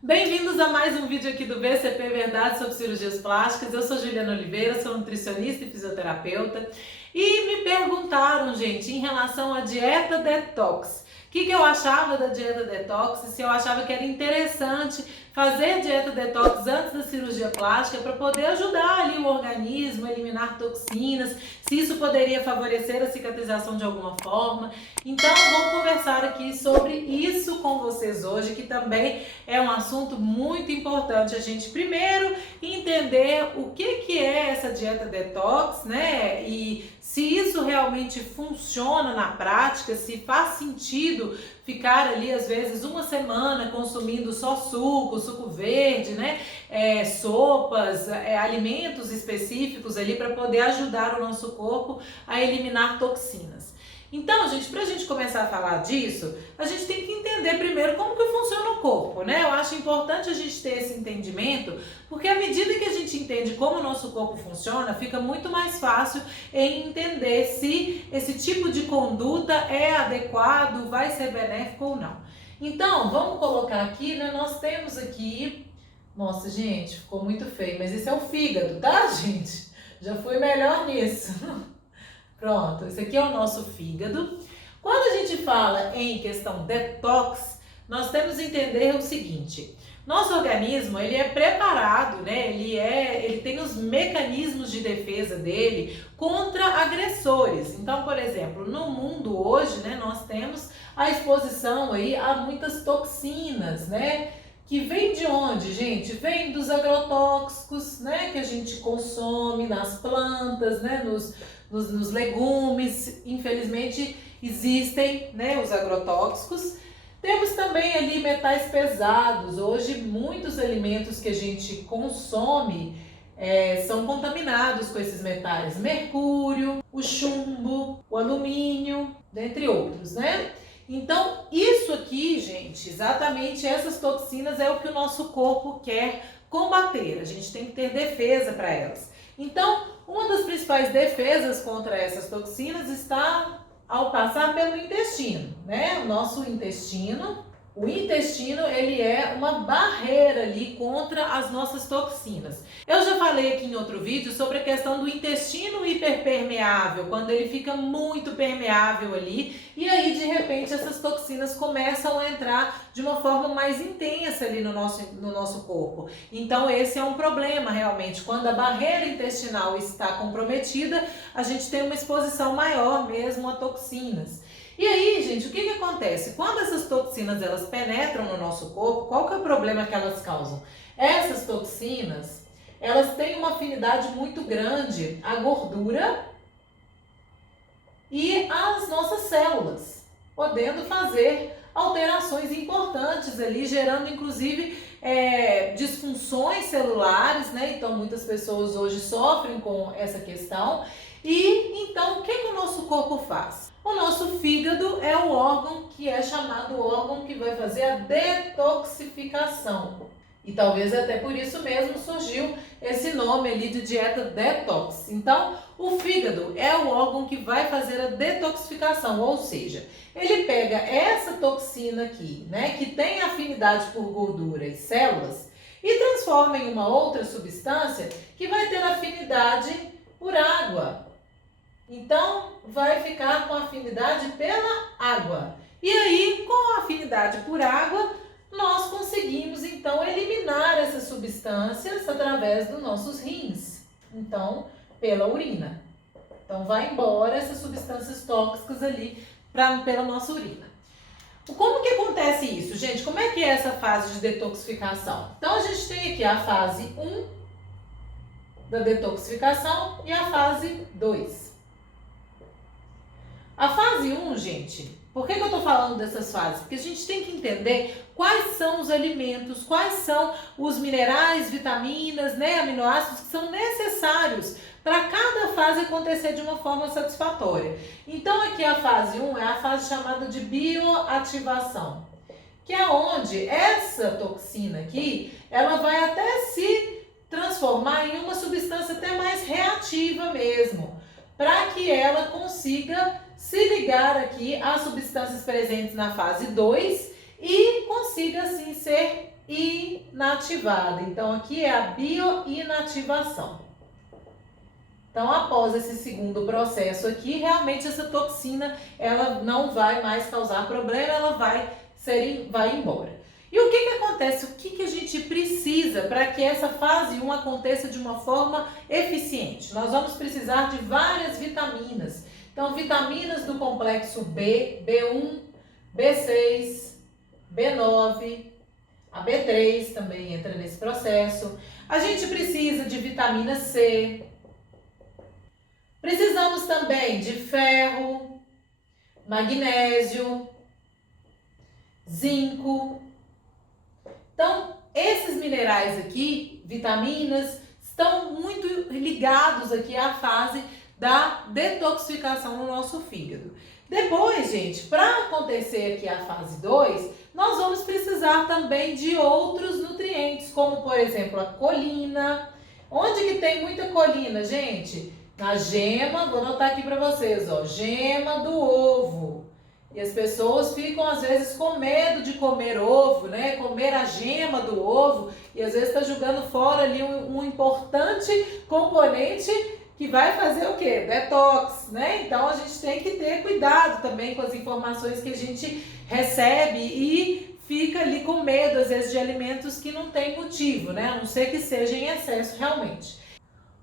Bem-vindos a mais um vídeo aqui do VCP Verdade sobre Cirurgias Plásticas. Eu sou Juliana Oliveira, sou nutricionista e fisioterapeuta. E me perguntaram, gente, em relação à dieta detox. O que eu achava da dieta detox e se eu achava que era interessante fazer dieta detox antes da cirurgia plástica para poder ajudar ali o organismo a eliminar toxinas, se isso poderia favorecer a cicatrização de alguma forma. Então vamos conversar aqui sobre isso com vocês hoje, que também é um assunto muito importante. A gente primeiro entender o que é essa dieta detox, né? E se isso realmente funciona na prática, se faz sentido ficar ali às vezes uma semana consumindo só suco verde, né? Sopas, alimentos específicos ali para poder ajudar o nosso corpo a eliminar toxinas. Então, gente, pra gente começar a falar disso, a gente tem que entender primeiro como que funciona o corpo, né? Eu acho importante a gente ter esse entendimento, porque à medida que a gente entende como o nosso corpo funciona, fica muito mais fácil em entender se esse tipo de conduta é adequado, vai ser benéfico ou não. Então, vamos colocar aqui, né? Nós temos aqui... Nossa, gente, ficou muito feio, mas esse é o fígado, tá, gente? Já fui melhor nisso. Pronto, esse aqui é o nosso fígado. Quando a gente fala em questão detox, nós temos que entender o seguinte: nosso organismo, ele é preparado, né? Ele tem os mecanismos de defesa dele contra agressores. Então, por exemplo, no mundo hoje, né, nós temos a exposição aí a muitas toxinas, né? Que vem de onde, gente? Vem dos agrotóxicos, né? Que a gente consome nas plantas, né? Nos legumes. Infelizmente existem, né, os agrotóxicos. Temos também ali metais pesados. Hoje muitos alimentos que a gente consome são contaminados com esses metais. Mercúrio, o chumbo, o alumínio, dentre outros, né? Então, isso aqui, gente, exatamente essas toxinas é o que o nosso corpo quer combater. A gente tem que ter defesa para elas. Então, uma das principais defesas contra essas toxinas está ao passar pelo intestino, né? O intestino, ele é uma barreira ali contra as nossas toxinas. Eu já falei aqui em outro vídeo sobre a questão do intestino hiperpermeável, quando ele fica muito permeável ali, e aí de repente essas toxinas começam a entrar de uma forma mais intensa ali no nosso corpo. Então esse é um problema realmente, quando a barreira intestinal está comprometida, a gente tem uma exposição maior mesmo a toxinas. E aí, gente, o que acontece? Quando essas toxinas elas penetram no nosso corpo, qual que é o problema que elas causam? Essas toxinas, elas têm uma afinidade muito grande à gordura e às nossas células, podendo fazer alterações importantes ali, gerando inclusive disfunções celulares, né? Então muitas pessoas hoje sofrem com essa questão. E então o que o nosso corpo faz? O nosso fígado é o órgão que é chamado o órgão que vai fazer a detoxificação. E talvez até por isso mesmo surgiu esse nome ali de dieta detox. Então, o fígado é o órgão que vai fazer a detoxificação, ou seja, ele pega essa toxina aqui, né, que tem afinidade por gordura e células, e transforma em uma outra substância que vai ter afinidade por água. Então, vai ficar com afinidade pela água. E aí, com a afinidade por água, nós conseguimos, então, eliminar essas substâncias através dos nossos rins. Então, pela urina. Então, vai embora essas substâncias tóxicas ali pela nossa urina. Como que acontece isso, gente? Como é que é essa fase de detoxificação? Então, a gente tem aqui a fase 1 da detoxificação e a fase 2. A fase 1, gente, por que eu estou falando dessas fases? Porque a gente tem que entender quais são os alimentos, quais são os minerais, vitaminas, né, aminoácidos que são necessários para cada fase acontecer de uma forma satisfatória. Então aqui a fase 1 é a fase chamada de bioativação, que é onde essa toxina aqui, ela vai até se transformar em uma substância até mais reativa mesmo, para que ela consiga se ligar aqui às substâncias presentes na fase 2 e consiga assim ser inativada. Então, aqui é a bioinativação. Então, após esse segundo processo aqui, realmente essa toxina, ela não vai mais causar problema, ela vai embora. E o que acontece? O que a gente precisa para que essa fase 1 aconteça de uma forma eficiente? Nós vamos precisar de várias vitaminas. Então, vitaminas do complexo B, B1, B6, B9, a B3 também entra nesse processo. A gente precisa de vitamina C. Precisamos também de ferro, magnésio, zinco. Então, esses minerais aqui, vitaminas, estão muito ligados aqui à fase da detoxificação no nosso fígado. Depois, gente, para acontecer aqui a fase 2, nós vamos precisar também de outros nutrientes, como por exemplo a colina. Onde que tem muita colina, gente? Na gema, vou anotar aqui para vocês, ó, gema do ovo. E as pessoas ficam às vezes com medo de comer ovo, né? Comer a gema do ovo e às vezes está jogando fora ali um importante componente que vai fazer o quê? Detox, né? Então a gente tem que ter cuidado também com as informações que a gente recebe e fica ali com medo às vezes de alimentos que não tem motivo, né? A não ser que seja em excesso realmente.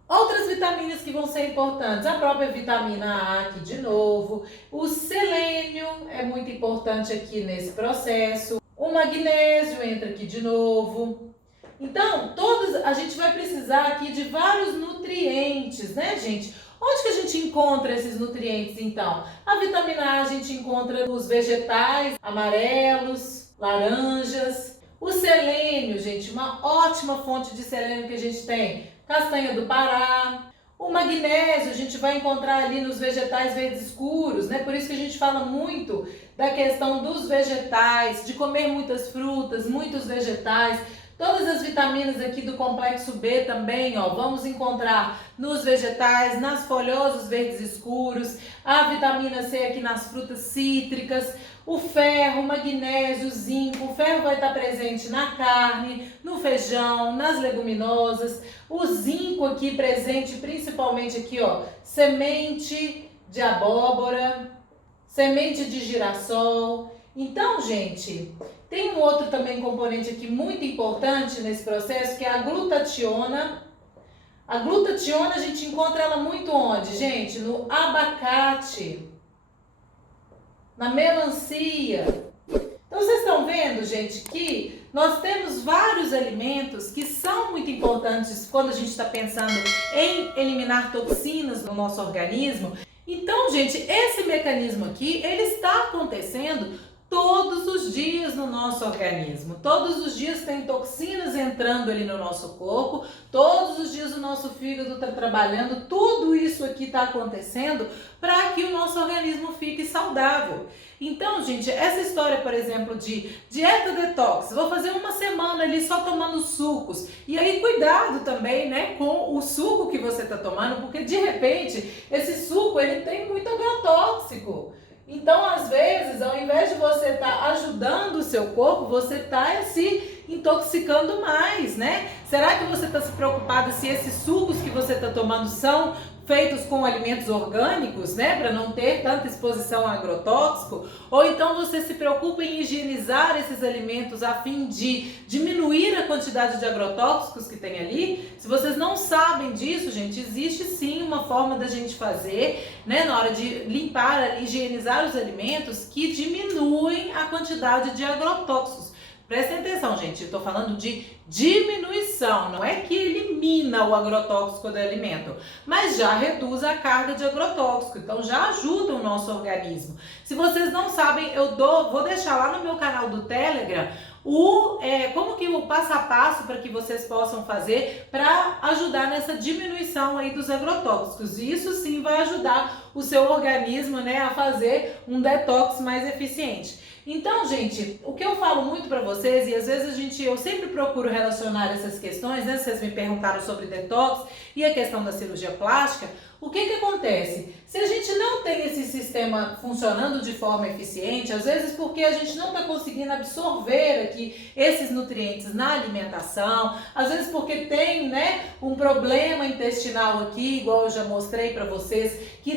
Outras vitaminas que vão ser importantes, a própria vitamina A aqui de novo, o selênio é muito importante aqui nesse processo, o magnésio entra aqui de novo. Então, a gente vai precisar aqui de vários nutrientes, né, gente? Onde que a gente encontra esses nutrientes, então? A vitamina A a gente encontra nos vegetais amarelos, laranjas. O selênio, gente, uma ótima fonte de selênio que a gente tem. Castanha do Pará. O magnésio a gente vai encontrar ali nos vegetais verdes escuros, né? Por isso que a gente fala muito da questão dos vegetais, de comer muitas frutas, muitos vegetais. Todas as vitaminas aqui do complexo B também, ó, vamos encontrar nos vegetais, nas folhosas verdes escuros, a vitamina C aqui nas frutas cítricas, o ferro, o magnésio, o zinco. O ferro vai estar presente na carne, no feijão, nas leguminosas. O zinco aqui presente principalmente aqui, ó, semente de abóbora, semente de girassol. Então, gente, tem um outro também componente aqui muito importante nesse processo, que é a glutationa. A glutationa a gente encontra ela muito onde, gente? No abacate, na melancia. Então vocês estão vendo, gente, que nós temos vários alimentos que são muito importantes quando a gente está pensando em eliminar toxinas no nosso organismo. Então, gente, esse mecanismo aqui, ele está acontecendo todos os dias no nosso organismo. Todos os dias tem toxinas entrando ali no nosso corpo, todos os dias o nosso fígado está trabalhando, tudo isso aqui está acontecendo para que o nosso organismo fique saudável. Então, gente, essa história, por exemplo, de dieta detox, vou fazer uma semana ali só tomando sucos, e aí cuidado também, né, com o suco que você está tomando, porque de repente esse suco ele tem muito agrotóxico. Então, às vezes, ao invés de você estar ajudando o seu corpo, você está se intoxicando mais, né? Será que você está se preocupada se esses sucos que você está tomando são feitos com alimentos orgânicos, né, para não ter tanta exposição a agrotóxico? Ou então você se preocupa em higienizar esses alimentos a fim de diminuir a quantidade de agrotóxicos que tem ali? Se vocês não sabem disso, gente, existe sim uma forma da gente fazer, né, na hora de limpar, higienizar os alimentos, que diminuem a quantidade de agrotóxicos. Prestem atenção, gente, eu estou falando de diminuição, não é que elimina o agrotóxico do alimento, mas já reduz a carga de agrotóxico, então já ajuda o nosso organismo. Se vocês não sabem, vou deixar lá no meu canal do Telegram como que o passo a passo para que vocês possam fazer para ajudar nessa diminuição aí dos agrotóxicos. E isso sim vai ajudar o seu organismo, né, a fazer um detox mais eficiente. Então, gente, o que eu falo muito para vocês, e às vezes eu sempre procuro relacionar essas questões, né? Vocês me perguntaram sobre detox e a questão da cirurgia plástica. O que acontece? Se a gente não tem esse sistema funcionando de forma eficiente, às vezes porque a gente não está conseguindo absorver aqui esses nutrientes na alimentação, às vezes porque tem, né, um problema intestinal aqui, igual eu já mostrei para vocês, que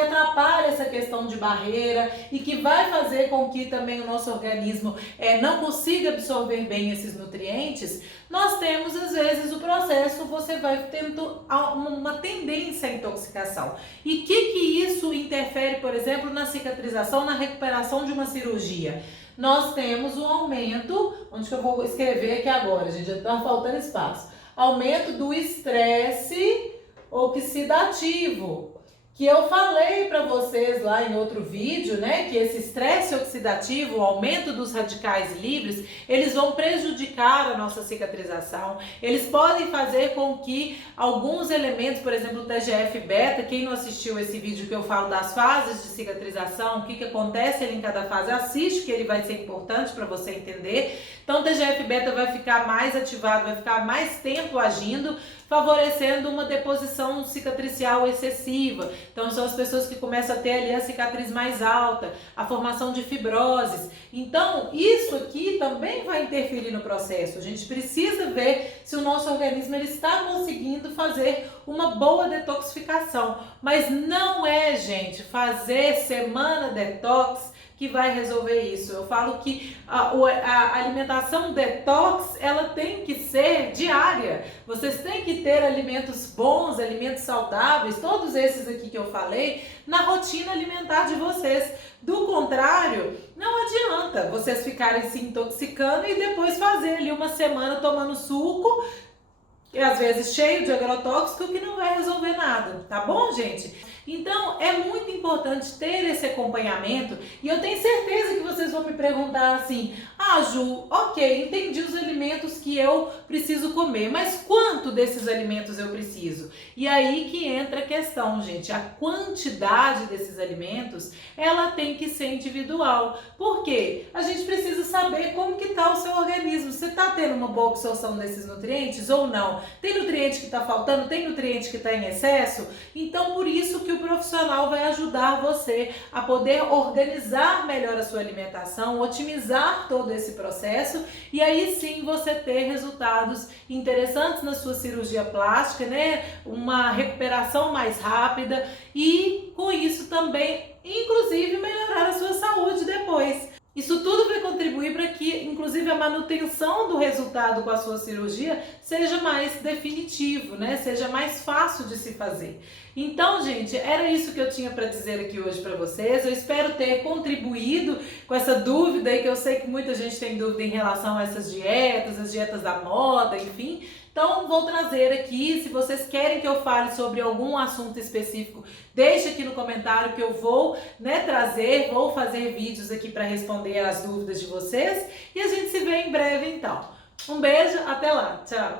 atrapalha essa questão de barreira e que vai fazer com que também o nosso organismo não consiga absorver bem esses nutrientes, nós temos às vezes o processo, você vai tendo uma tendência à intoxicação. E o que isso interfere, por exemplo, na cicatrização, na recuperação de uma cirurgia? Nós temos um aumento, onde que eu vou escrever aqui agora, gente, já está faltando espaço. Aumento do estresse oxidativo, que eu falei para vocês lá em outro vídeo, né, que esse estresse oxidativo, o aumento dos radicais livres, eles vão prejudicar a nossa cicatrização, eles podem fazer com que alguns elementos, por exemplo, o TGF-beta, quem não assistiu esse vídeo que eu falo das fases de cicatrização, o que acontece ali em cada fase, assiste, que ele vai ser importante para você entender. Então o TGF-beta vai ficar mais ativado, vai ficar mais tempo agindo, favorecendo uma deposição cicatricial excessiva. Então são as pessoas que começam a ter ali a cicatriz mais alta, a formação de fibroses. Então isso aqui também vai interferir no processo. A gente precisa ver se o nosso organismo ele está conseguindo fazer uma boa detoxificação. Mas não é, gente, fazer semana detox que vai resolver isso. Eu falo que a alimentação detox, ela tem que ser diária. Vocês têm que ter alimentos bons, alimentos saudáveis, todos esses aqui que eu falei, na rotina alimentar de vocês. Do contrário, não adianta vocês ficarem se intoxicando e depois fazer ali uma semana tomando suco, e às vezes cheio de agrotóxico, que não vai resolver nada, tá bom, gente? Então é muito importante ter esse acompanhamento e eu tenho certeza que vocês vão me perguntar assim: ah, Ju, ok, entendi os alimentos que eu preciso comer, mas quanto desses alimentos eu preciso? E aí que entra a questão, gente, a quantidade desses alimentos, ela tem que ser individual. Por quê? A gente precisa saber como que está o seu organismo, você está tendo uma boa absorção desses nutrientes ou não? Tem nutriente que está faltando, tem nutriente que está em excesso? Então por isso que o profissional vai ajudar você a poder organizar melhor a sua alimentação, otimizar todo esse processo e aí sim você ter resultados interessantes na sua cirurgia plástica, né? Uma recuperação mais rápida e com isso também, inclusive, melhorar a sua saúde depois. Isso tudo vai contribuir para que, inclusive, a manutenção do resultado com a sua cirurgia seja mais definitivo, né? Seja mais fácil de se fazer. Então, gente, era isso que eu tinha para dizer aqui hoje para vocês. Eu espero ter contribuído com essa dúvida aí, que eu sei que muita gente tem dúvida em relação a essas dietas, as dietas da moda, enfim. Então, vou trazer aqui, se vocês querem que eu fale sobre algum assunto específico, deixe aqui no comentário que eu vou, né, vou fazer vídeos aqui para responder as dúvidas de vocês. E a gente se vê em breve, então. Um beijo, até lá, tchau!